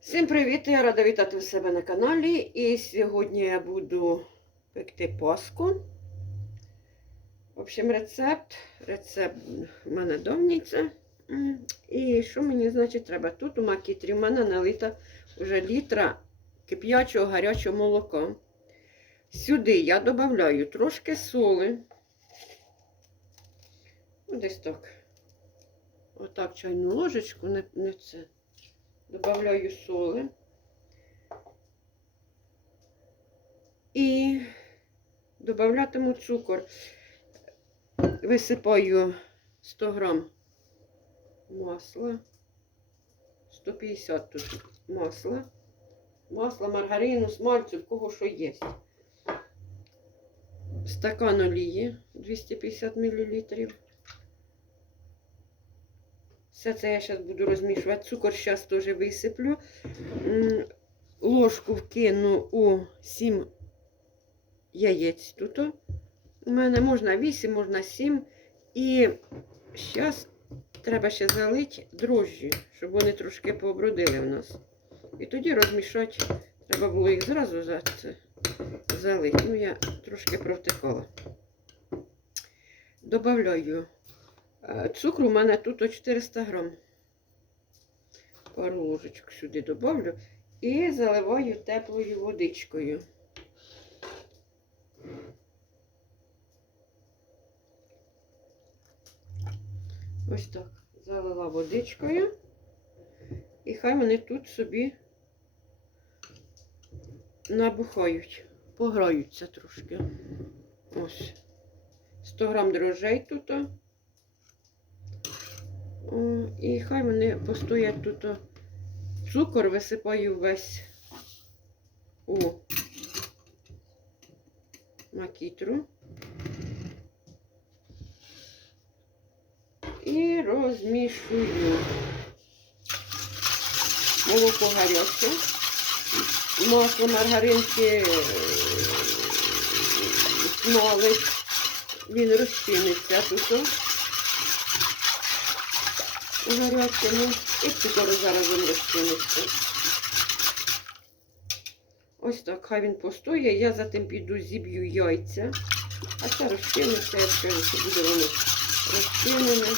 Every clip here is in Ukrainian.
Всім привіт! Я рада вітати в себе на каналі. І сьогодні я буду пекти паску. В общем, рецепт. Рецепт в мене домніця. І що мені, значить, треба? Тут у макітрі в мене налита вже літра кип'ячого гарячого молока. Сюди я додаю трошки соли. Ну, десь так. Отак чайну ложечку, не, не це. Добавляю соли. І додаватиму цукор. Висипаю 100 грам масла. 150 тут масла. Масло, маргарину, смальцю, в кого що є. Стакан олії 250 мл. Все це я зараз буду розмішувати. Цукор зараз теж висиплю. Ложку вкину у 7 яєць тут. У мене можна 8, можна 7. І зараз треба ще залити дрожжі, щоб вони трошки пообродили в нас. І тоді розмішати. Треба було їх зразу за це залити. Ну, я трошки провтикала. Добавляю Цукру у мене тут о 400 грам. Пару ложечок сюди добавлю і заливаю теплою водичкою. Ось так. Залила водичкою. І хай вони тут собі набухають, пограються трошки. Ось. 100 грам дрожжей тут. І хай вони постоять тут. Цукор висипаю весь у макітру. І розмішую молоко гаряче. Масло маргаринки е, смалить. Він розчиниться тут. У гарячому і цукор зараз розчиниться. Ось так, хай він постоє. Я за тим піду зіб'ю яйця. А це розчиниться, я скажу, що буде воно розчинене.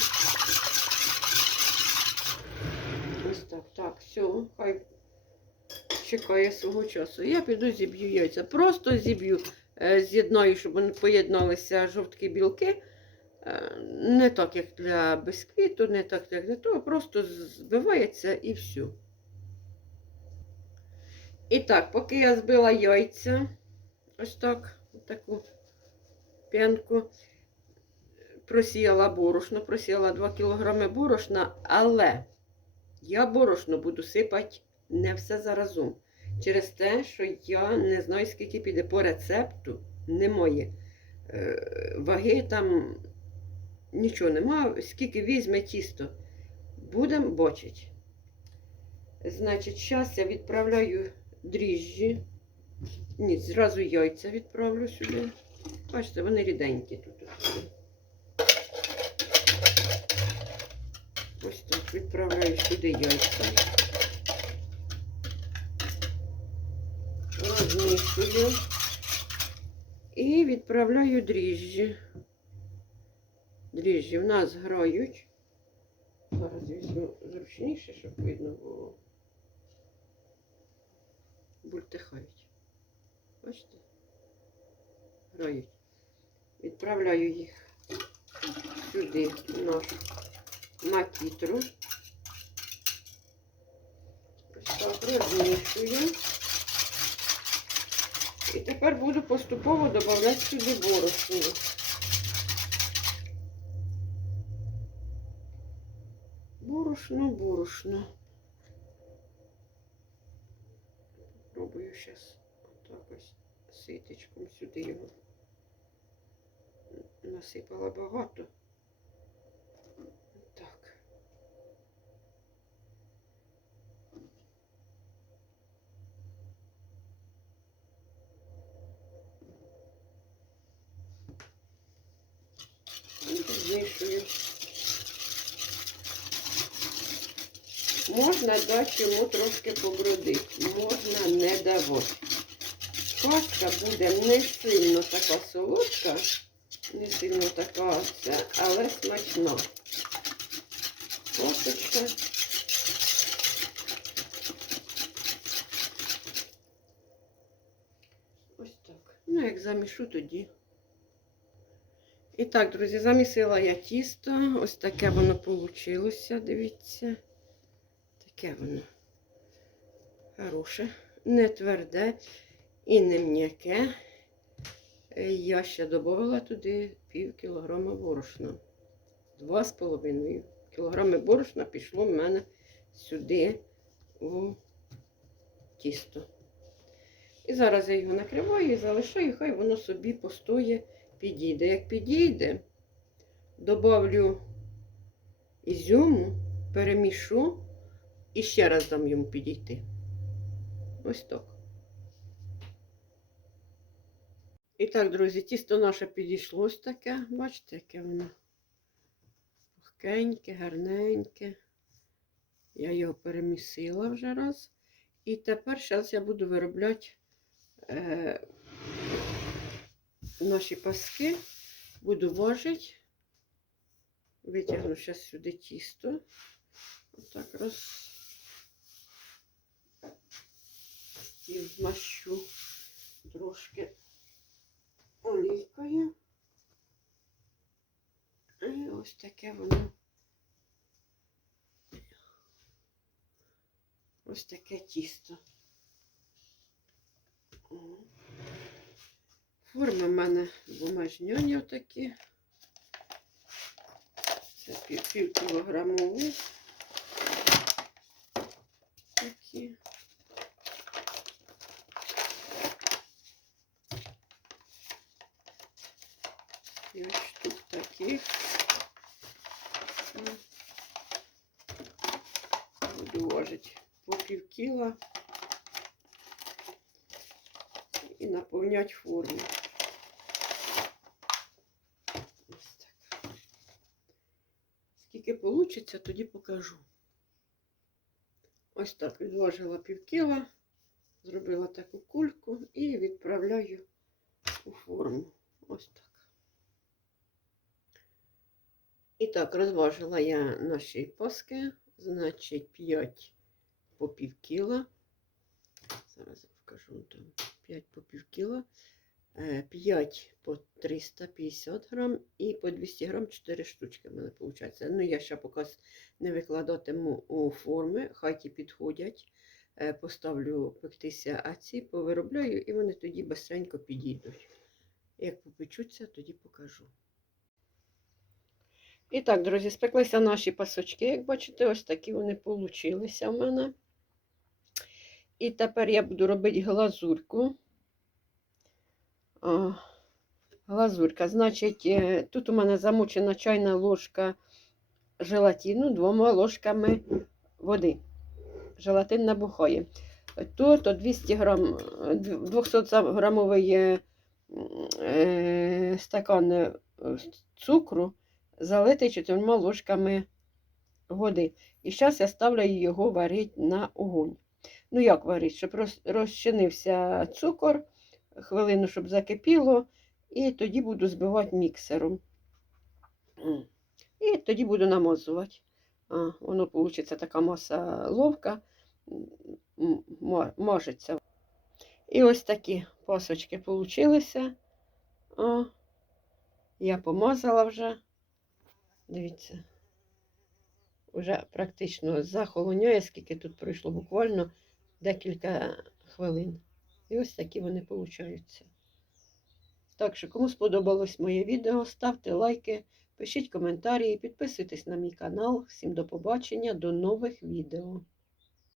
Ось так, так, все, хай чекає свого часу. Я піду зіб'ю яйця. Просто зіб'ю, е, з'єднаю, щоб вони поєдналися жовткі білки. Е, Не так, як для бисквіту, не так, як для того, просто збивається і все. І так, поки я збила яйця, ось так, таку п'янку, просіяла борошно, просіяла 2 кг борошна, але я борошно буду сипати не все заразом. Через те, що я не знаю, скільки піде по рецепту, немає е, ваги там нічого нема, скільки візьме тісто. Будемо бачити. Значить, зараз я відправляю дріжджі. Ні, зразу яйця відправлю сюди. Бачите, вони ріденькі тут. Ось так відправляю сюди яйця. Розмішую. І відправляю дріжджі. Дріжджі в нас грають. Зараз візьму зручніше, щоб видно було. Бультихають. Бачите? Грають. Відправляю їх сюди, в нашу макітру. Ось розмішую. І тепер буду поступово додавати сюди борошно. Борошно, борошно. Пробую зараз отак ось ситечком сюди його. Насипала багато. Так. І змішую. Можна дати йому трошки побродити, можна не давати. Паска буде не сильно така солодка, не сильно така ця, але смачна. Пасочка. Ось так. Ну, як замішу тоді. І так, друзі, замісила я тісто. Ось таке воно вийшло, дивіться. Таке воно хороше, не тверде і не м'яке. Е, Я ще додавала туди пів кілограма борошна. Два з половиною кілограми борошна пішло в мене сюди у тісто. І зараз я його накриваю і залишаю, хай воно собі постоє, підійде. Як підійде, добавлю ізюму, перемішу і ще раз дам йому підійти. Ось так. І так, друзі, тісто наше підійшло ось таке. Бачите, яке воно пухкеньке, гарненьке. Я його перемісила вже раз. І тепер зараз я буду виробляти е, наші паски. Буду важити. Витягну зараз сюди тісто. Отак роз стіл змащу трошки олійкою. І ось таке воно. Ось таке тісто. О. Форми в мене бумажньоні отакі. Це пів кілограмові. Такі. П'ять штук таких. М. Буду важити по пів кіла і наповнять форму. Ось так. Скільки вийде, тоді покажу. Ось так відважила пів кіла, зробила таку кульку і відправляю у форму. Ось так. І так, розважила я наші паски, значить 5 по пів кіла. Зараз покажу там 5 по пів кіла, 5 по 350 грам і по 200 грам 4 штучки в мене виходить. Ну, я ще поки не викладатиму у форми, хай ті підходять. Е, Поставлю пектися, а ці повиробляю, і вони тоді быстренько підійдуть. Як попечуться, тоді покажу. І так, друзі, спеклися наші пасочки. Як бачите, ось такі вони получилися в мене. І тепер я буду робити глазурку. О, глазурка. Значить, е, тут у мене замочена чайна ложка желатину двома ложками води. Желатин набухає. Тут 200 грам, 200 грамовий е, е, стакан цукру залитий чотирма ложками води. І зараз я ставлю його варити на огонь. Ну, як варити? Щоб розчинився цукор, хвилину, щоб закипіло, і тоді буду збивати міксером. І тоді буду намазувати. А, воно вийде така маса ловка, м, мо- можеться. І ось такі пасочки. О, я помазала вже. Дивіться. вже практично захолоняє, скільки тут пройшло буквально декілька хвилин. І ось такі вони получаються. Так що, кому сподобалось моє відео, ставте лайки, пишіть коментарі, підписуйтесь на мій канал. Всім до побачення, до нових відео.